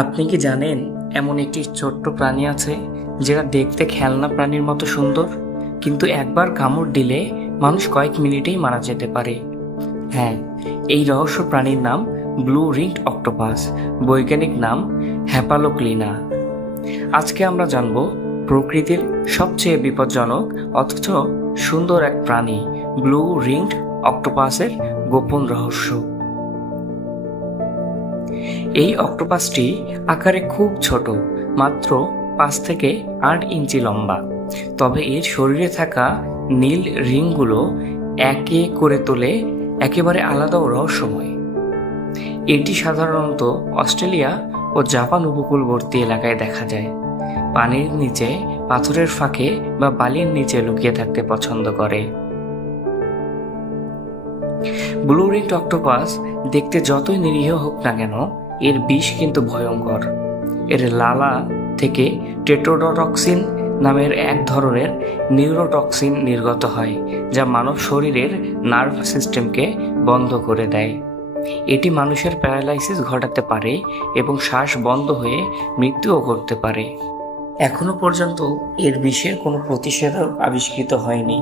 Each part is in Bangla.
আপনি কি জানেন এমন একটি ছোট্ট প্রাণী আছে যেটা দেখতে খেলনা প্রাণীর মতো সুন্দর, কিন্তু একবার কামড় দিলে মানুষ কয়েক মিনিটেই মারা যেতে পারে। হ্যাঁ, এই রহস্য প্রাণীর নাম ব্লু রিংড অক্টোপাস, বৈজ্ঞানিক নাম হ্যাপালোক্লিনা। আজকে আমরা জানব প্রকৃতির সবচেয়ে বিপজ্জনক অথচ সুন্দর এক প্রাণী ব্লু রিংড অক্টোপাসের গোপন রহস্য। এই অক্টোপাসটি আকারে খুব ছোট, মাত্র 5 থেকে 8 ইঞ্চি লম্বা। তবে এর শরীরে থাকা নীল রিংগুলো একে করে তোলে একেবারে আলাদা ও রহস্যময়। এটি সাধারণত অস্ট্রেলিয়া ও জাপান উপকূলবর্তী এলাকায় দেখা যায়। পানির নিচে, পাথরের ফাঁকে বা বালির নিচে লুকিয়ে থাকতে পছন্দ করে। ব্লু রিংড অক্টোপাস দেখতে যতই নিরীহ হোক না কেন, এর বিষ কিন্তু ভয়ঙ্কর। এর লালা থেকে টেট্রোডটক্সিন নামের এক ধরনের নিউরোটক্সিন নির্গত হয়, যা মানব শরীরের নার্ভ সিস্টেমকে বন্ধ করে দেয়। এটি মানুষের প্যারালাইসিস ঘটাতে পারে এবং শ্বাস বন্ধ হয়ে মৃত্যুও করতে পারে। এখনো পর্যন্ত এর বিষের কোনো প্রতিষেধক আবিষ্কৃত হয়নি।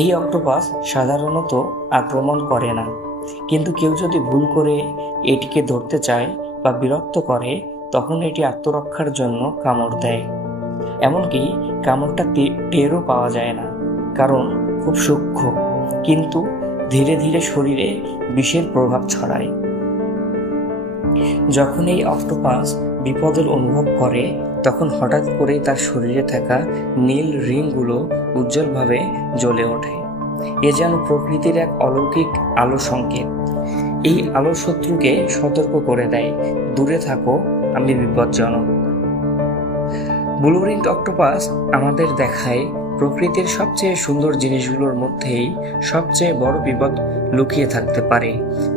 এই অক্টোপাস সাধারণত আক্রমণ করে না, কিন্তু কেউ যদি ভুল করে এটিকে ধরতে চায় বা বিরক্ত করে, তখন এটি আত্মরক্ষার জন্য কামড় দেয়। এমনকি কামড়টা টেরও পাওয়া যায় না, কারণ খুব সূক্ষ্ম, কিন্তু ধীরে ধীরে শরীরে বিষের প্রভাব ছড়ায়। যখন এই অক্টোপাস বিপদের অনুভব করে, তখন হঠাৎ করেই তার শরীরে থাকা নীল রিংগুলো উজ্জ্বলভাবে জ্বলে ওঠে। এ যেন প্রকৃতির এক অলৌকিক আলো সংকেত। এই আলো শত্রুকে সতর্ক করে দেয়, দূরে থাকো, আমি বিপজ্জনক। ব্লু রিংড অক্টোপাস আমাদের দেখায় প্রকৃতির সবচেয়ে সুন্দর জিনিসগুলোর মধ্যেই সবচেয়ে বড় বিপদ লুকিয়ে থাকতে পারে।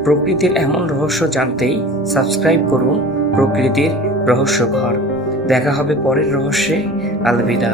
প্রকৃতির এমন রহস্য জানতেই সাবস্ক্রাইব করুন প্রকৃতির রহস্য ঘর। দেখা হবে পরের রহস্যে। আলবিদা।